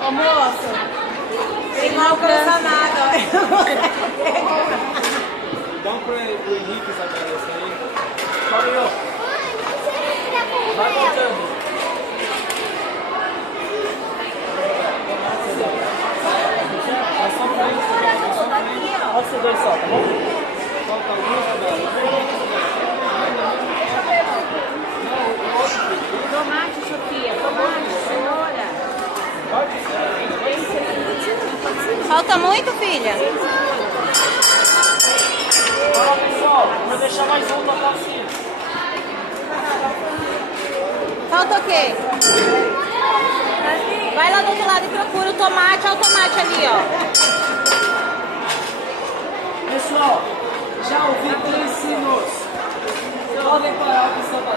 Ô moço, ele não alcança nada. Dá um pro Henrique essa cabeça aí. Sobe, ó. Vai voltando. Pode ser dois só, tá bom? Falta alguns, Tomate, Sofia, tomate, cenoura. Falta muito, filha? Fala, pessoal, vou deixar mais um pra passinho. Falta o quê? Vai lá do outro lado e procura o tomate. Olha o tomate ali, ó. Pessoal, já ouvi 3 sinos. Podem parar o que estão fazendo.